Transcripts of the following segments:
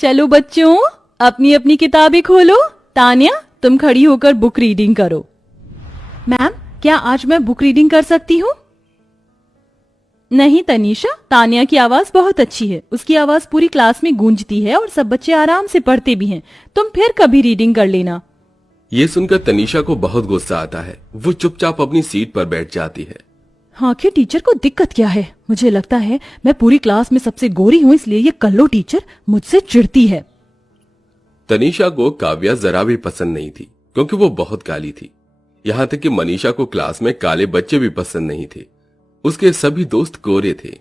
चलो बच्चों, अपनी अपनी किताबें खोलो। तान्या, तुम खड़ी होकर बुक रीडिंग करो। मैम, क्या आज मैं बुक रीडिंग कर सकती हूँ? नहीं तनीषा, तान्या की आवाज बहुत अच्छी है। उसकी आवाज पूरी क्लास में गूंजती है और सब बच्चे आराम से पढ़ते भी हैं। तुम फिर कभी रीडिंग कर लेना। ये सुनकर तनीषा को बहुत गुस्सा आता है। वो चुपचाप अपनी सीट पर बैठ जाती है। आखिर टीचर को दिक्कत क्या है? मुझे लगता है मैं पूरी क्लास में सबसे गोरी हूँ, इसलिए ये कल्लो टीचर मुझसे चिढ़ती है। तनीषा को काव्या जरा भी पसंद नहीं थी, क्योंकि वो बहुत काली थी। यहाँ तक कि मनीषा को क्लास में काले बच्चे भी पसंद नहीं थे। उसके सभी दोस्त गोरे थे।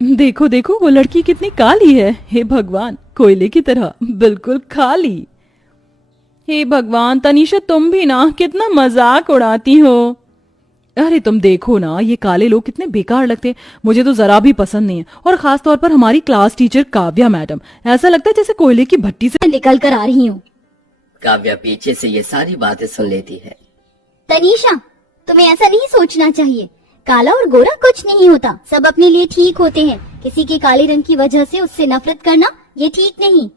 देखो देखो, वो लड़की कितनी काली है। हे भगवान, कोयले की तरह बिल्कुल खाली। हे भगवान, तनीषा तुम भी ना कितना मजाक उड़ाती हो। अरे तुम देखो ना, ये काले लोग कितने बेकार लगते हैं। मुझे तो जरा भी पसंद नहीं है, और खास तौर पर हमारी क्लास टीचर काव्या मैडम। ऐसा लगता है जैसे कोयले की भट्टी से निकल कर आ रही हूँ। काव्या पीछे से ये सारी बातें सुन लेती है। तनीषा, तुम्हें ऐसा नहीं सोचना चाहिए। काला और गोरा कुछ नहीं होता, सब अपने लिए ठीक होते हैं। किसी के काले रंग की वजह से उससे नफरत करना ये ठीक नहीं।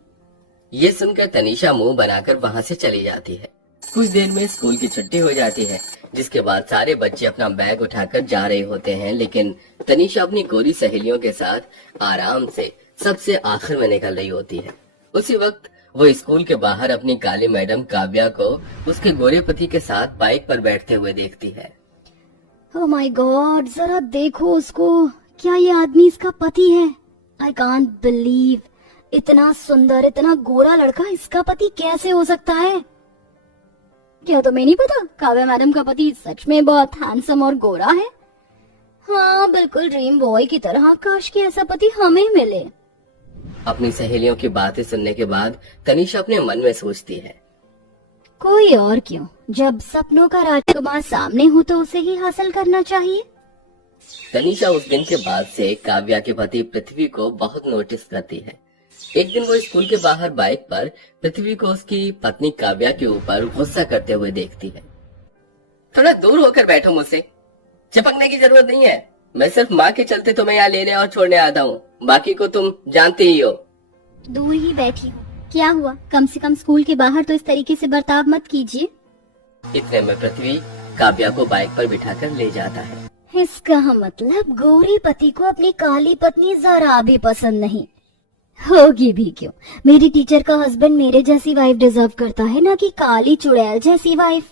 ये सुनकर तनीषा मुंह बनाकर वहाँ से चली जाती है। कुछ देर में स्कूल की छुट्टी हो जाती है, जिसके बाद सारे बच्चे अपना बैग उठाकर जा रहे होते हैं, लेकिन तनीषा अपनी गोरी सहेलियों के साथ आराम से सबसे आखिर में निकल रही होती है। उसी वक्त वो स्कूल के बाहर अपनी काली मैडम काव्या को उसके गोरे पति के साथ बाइक पर बैठते हुए देखती है। ओह माय गॉड, जरा देखो उसको। क्या ये आदमी इसका पति है? आई कांट बिलीव, इतना सुंदर, इतना गोरा लड़का इसका पति कैसे हो सकता है? क्या तुम्हें नहीं पता, काव्या मैडम का पति सच में बहुत हैंडसम और गोरा है। हाँ, बिल्कुल ड्रीम बॉय की तरह। काश कि ऐसा पति हमें मिले। अपनी सहेलियों की बातें सुनने के बाद तनीषा अपने मन में सोचती है, कोई और क्यों, जब सपनों का राजकुमार सामने हो तो उसे ही हासिल करना चाहिए। तनीषा उस दिन के बाद से काव्या के पति पृथ्वी को बहुत नोटिस करती है। एक दिन वो स्कूल के बाहर बाइक पर पृथ्वी को उसकी पत्नी काव्या के ऊपर गुस्सा करते हुए देखती है। थोड़ा दूर होकर बैठो, मुझसे चिपकने की जरूरत नहीं है। मैं सिर्फ माँ के चलते तुम्हें यहाँ लेने और छोड़ने आता हूँ, बाकी को तुम जानते ही हो। दूर ही बैठी हूँ, क्या हुआ? कम से कम स्कूल के बाहर तो इस तरीके से बर्ताव मत कीजिए। इतने में पृथ्वी काव्या को बाइक पर बिठाकर ले जाता है। इसका मतलब गोरे पति को अपनी काली पत्नी जरा भी पसंद नहीं होगी भी क्यों? मेरी टीचर का हस्बैंड मेरे जैसी वाइफ डिजर्व करता है, ना कि काली चुड़ैल जैसी वाइफ।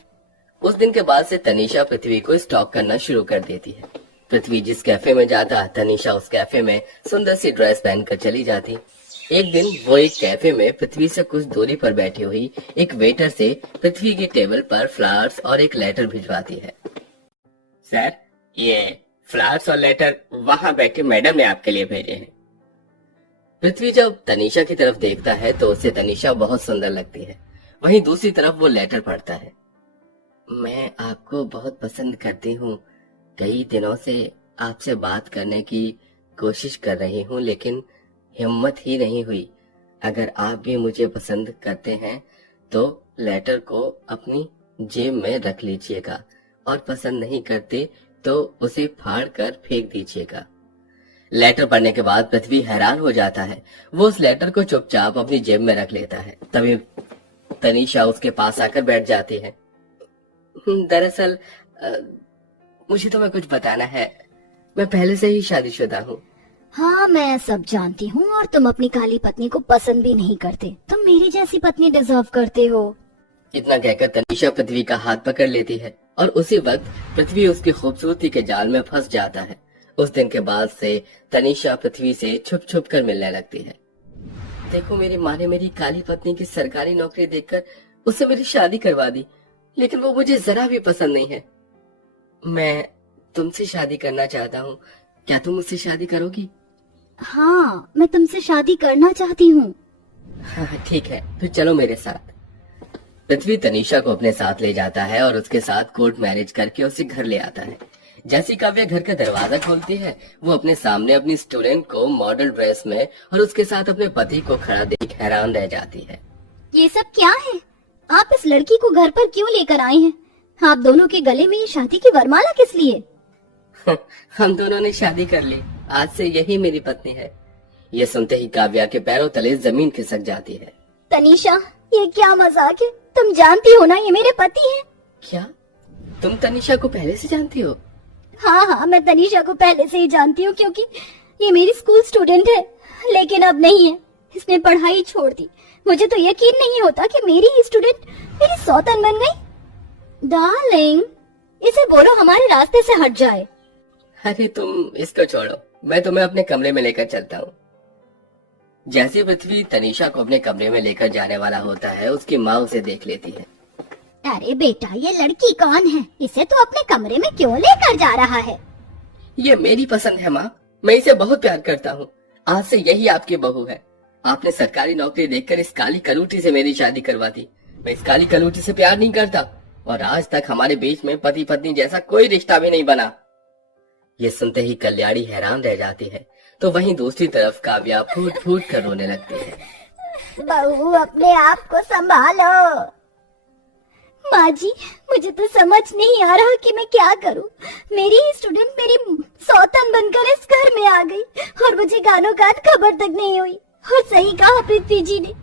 उस दिन के बाद से तनीषा पृथ्वी को स्टॉक करना शुरू कर देती है। पृथ्वी जिस कैफे में जाता, तनीषा उस कैफे में सुंदर सी ड्रेस पहनकर चली जाती। एक दिन वो एक कैफे में पृथ्वी से कुछ दूरी पर बैठी हुई एक वेटर से पृथ्वी की टेबल पर फ्लावर्स और एक लेटर भिजवाती है। सर, ये फ्लावर्स और लेटर वहाँ बैठे मैडम ने आपके लिए भेजे हैं। पृथ्वी जब तनीषा की तरफ देखता है तो उसे तनीषा बहुत सुंदर लगती है। वहीं दूसरी तरफ वो लेटर पढ़ता है। मैं आपको बहुत पसंद करती हूँ। कई दिनों से आपसे बात करने की कोशिश कर रही हूँ, लेकिन हिम्मत ही नहीं हुई। अगर आप भी मुझे पसंद करते हैं तो लेटर को अपनी जेब में रख लीजिएगा, और पसंद नहीं करते तो उसे फाड़ कर फेंक दीजिएगा। लेटर पढ़ने के बाद पृथ्वी हैरान हो जाता है। वो उस लेटर को चुपचाप अपनी जेब में रख लेता है। तभी तनीषा उसके पास आकर बैठ जाती है। दरअसल मुझे तुम्हें कुछ बताना है। मैं पहले से ही शादीशुदा हूँ। हाँ, मैं सब जानती हूँ, और तुम अपनी काली पत्नी को पसंद भी नहीं करते। तुम मेरी जैसी पत्नी डिजर्व करते हो। इतना कहकर तनीषा पृथ्वी का हाथ पकड़ लेती है, और उसी वक्त पृथ्वी उसकी खूबसूरती के जाल में फंस जाता है। उस दिन के बाद से तनीषा पृथ्वी से छुप छुप कर मिलने लगती है। देखो, मेरी माँ ने मेरी काली पत्नी की सरकारी नौकरी देखकर उससे मेरी शादी करवा दी, लेकिन वो मुझे जरा भी पसंद नहीं है। मैं तुमसे शादी करना चाहता हूँ, क्या तुम मुझसे शादी करोगी? हाँ, मैं तुमसे शादी करना चाहती हूँ। हाँ, ठीक है, तो चलो मेरे साथ। पृथ्वी तनीषा को अपने साथ ले जाता है और उसके साथ कोर्ट मैरिज करके उसे घर ले आता है। जैसी काव्या घर का दरवाजा खोलती है, वो अपने सामने अपनी स्टूडेंट को मॉडल ड्रेस में और उसके साथ अपने पति को खड़ा देख हैरान रह जाती है। ये सब क्या है? आप इस लड़की को घर पर क्यों लेकर आए हैं? आप दोनों के गले में ये शादी की वरमाला किस लिए? हम दोनों ने शादी कर ली, आज से यही मेरी पत्नी है। ये सुनते ही काव्या के पैरों तले जमीन खिसक जाती है। तनीषा, ये क्या मजाक है? तुम जानती हो ना ये मेरे पति हैं। क्या तुम तनीषा को पहले से जानती हो? हाँ, मैं तनीषा को पहले से ही जानती हूँ क्योंकि ये मेरी स्कूल स्टूडेंट है, लेकिन अब नहीं है। इसने पढ़ाई छोड़ दी। मुझे तो यकीन नहीं होता कि मेरी ही स्टूडेंट मेरी सौतन बन गई। डार्लिंग, इसे बोलो हमारे रास्ते से हट जाए। अरे तुम इसको छोड़ो, मैं तुम्हें अपने कमरे में लेकर चलता हूँ। जैसे पृथ्वी तनीषा को अपने कमरे में लेकर जाने वाला होता है, उसकी माँ उसे देख लेती है। अरे बेटा, ये लड़की कौन है? इसे तो अपने कमरे में क्यों लेकर जा रहा है? ये मेरी पसंद है माँ, मैं इसे बहुत प्यार करता हूँ। आज से यही आपकी बहू है। आपने सरकारी नौकरी देखकर इस काली कलूटी से मेरी शादी करवा दी। मैं इस काली कलूटी से प्यार नहीं करता और आज तक हमारे बीच में पति पत्नी जैसा कोई रिश्ता भी नहीं बना। ये सुनते ही कल्याणी हैरान रह जाती है, तो वहीं दूसरी तरफ काव्या फूट फूट कर रोने लगती है। बहू, अपने आप को संभालो। माँ जी, मुझे तो समझ नहीं आ रहा कि मैं क्या करूं। मेरी ही स्टूडेंट मेरी सौतन बनकर इस घर में आ गई और मुझे गानों गान खबर तक नहीं हुई। और सही कहा पृथ्वी जी ने,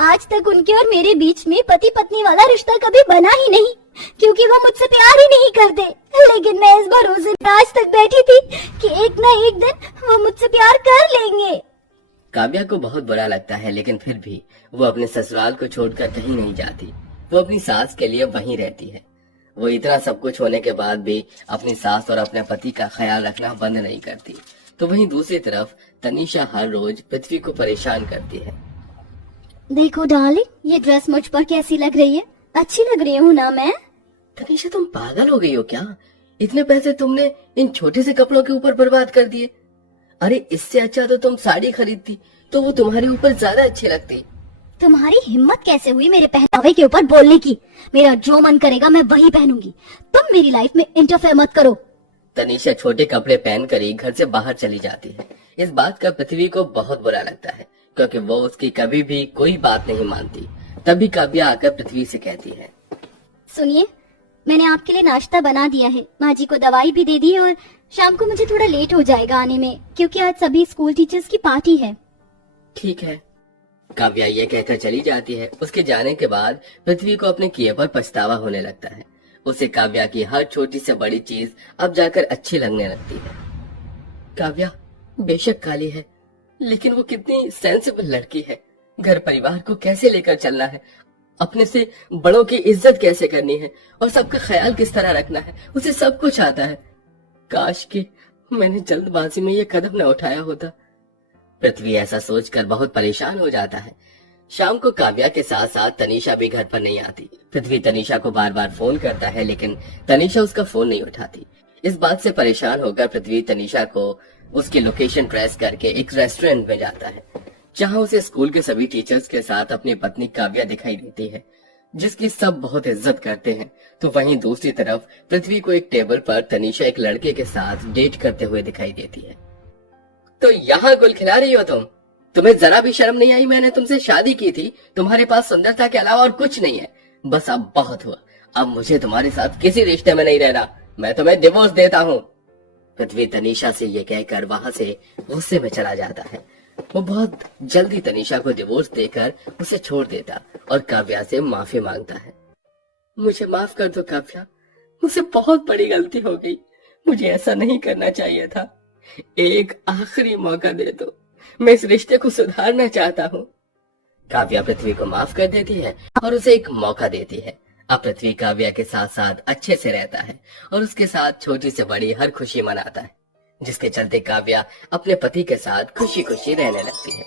आज तक उनके और मेरे बीच में पति पत्नी वाला रिश्ता कभी बना ही नहीं, क्योंकि वो मुझसे प्यार ही नहीं करते। लेकिन मैं इस भरोसे में आज तक बैठी थी कि एक न एक दिन वो मुझसे प्यार कर लेंगे। काव्या को बहुत बुरा लगता है, लेकिन फिर भी वो अपने ससुराल को छोड़कर कहीं नहीं जाती। वो अपनी सास के लिए वहीं रहती है। वो इतना सब कुछ होने के बाद भी अपनी सास और अपने पति का ख्याल रखना बंद नहीं करती। तो वहीं दूसरी तरफ तनीषा हर रोज पृथ्वी को परेशान करती है। देखो डार्लिंग, ये ड्रेस मुझ पर कैसी लग रही है? अच्छी लग रही हूँ ना मैं? तनीषा, तुम पागल हो गई हो क्या? इतने पैसे तुमने इन छोटे से कपड़ों के ऊपर बर्बाद कर दिए। अरे इससे अच्छा तो तुम साड़ी खरीदती, तो वो तुम्हारे ऊपर ज्यादा अच्छी लगती। तुम्हारी हिम्मत कैसे हुई मेरे पहनावे के ऊपर बोलने की? मेरा जो मन करेगा मैं वही पहनूंगी। तुम मेरी लाइफ में इंटरफेयर मत करो। तनीषा छोटे कपड़े पहनकर ही घर से बाहर चली जाती है। इस बात का पृथ्वी को बहुत बुरा लगता है, क्योंकि वो उसकी कभी भी कोई बात नहीं मानती। तभी काव्या आकर पृथ्वी से कहती है, सुनिए, मैंने आपके लिए नाश्ता बना दिया है। माँ जी को दवाई भी दे दी है और शाम को मुझे थोड़ा लेट हो जाएगा आने में, क्योंकि आज सभी स्कूल टीचर्स की पार्टी है। ठीक है। काव्या ये कहकर चली जाती है। उसके जाने के बाद पृथ्वी को अपने किए पर पछतावा होने लगता है। उसे काव्या की हर छोटी से बड़ी चीज अब जाकर अच्छी लगने लगती है। काव्या बेशक काली है, लेकिन वो कितनी सेंसिबल लड़की है। घर परिवार को कैसे लेकर चलना है, अपने से बड़ों की इज्जत कैसे करनी है और सबका ख्याल किस तरह रखना है, उसे सब कुछ आता है। काश कि मैंने जल्दबाजी में ये कदम न उठाया होता। पृथ्वी ऐसा सोचकर बहुत परेशान हो जाता है। शाम को काव्या के साथ साथ तनीषा भी घर पर नहीं आती। पृथ्वी तनीषा को बार बार फोन करता है, लेकिन तनीषा उसका फोन नहीं उठाती। इस बात से परेशान होकर पृथ्वी तनीषा को उसकी लोकेशन ट्रेस करके एक रेस्टोरेंट में जाता है, जहां उसे स्कूल के सभी टीचर्स के साथ अपनी पत्नी काव्या दिखाई देती है, जिसकी सब बहुत इज्जत करते हैं। तो वहीं दूसरी तरफ पृथ्वी को एक टेबल पर तनीषा एक लड़के के साथ डेट करते हुए दिखाई देती है। तो यहाँ गुल खिला रही हो तुम? तुम्हें जरा भी शर्म नहीं आई? मैंने तुमसे शादी की थी, तुम्हारे पास सुंदरता के अलावा और कुछ नहीं है। बस अब बहुत हुआ, अब मुझे तुम्हारे साथ किसी रिश्ते में नहीं रहना। मैं तुम्हें डिवोर्स देता हूँ। पृथ्वी तनीषा से ये कहकर वहां से गुस्से में चला जाता है। वो बहुत जल्दी तनीषा को डिवोर्स देकर उसे छोड़ देता और काव्या से माफी मांगता है। मुझे माफ कर दो काव्या, मुझसे बहुत बड़ी गलती हो गई। मुझे ऐसा नहीं करना चाहिए था। एक आखिरी मौका दे दो, मैं इस रिश्ते को सुधारना चाहता हूँ। काव्या पृथ्वी को माफ कर देती है और उसे एक मौका देती है। अब पृथ्वी काव्या के साथ साथ अच्छे से रहता है और उसके साथ छोटी से बड़ी हर खुशी मनाता है, जिसके चलते काव्या अपने पति के साथ खुशी खुशी रहने लगती है।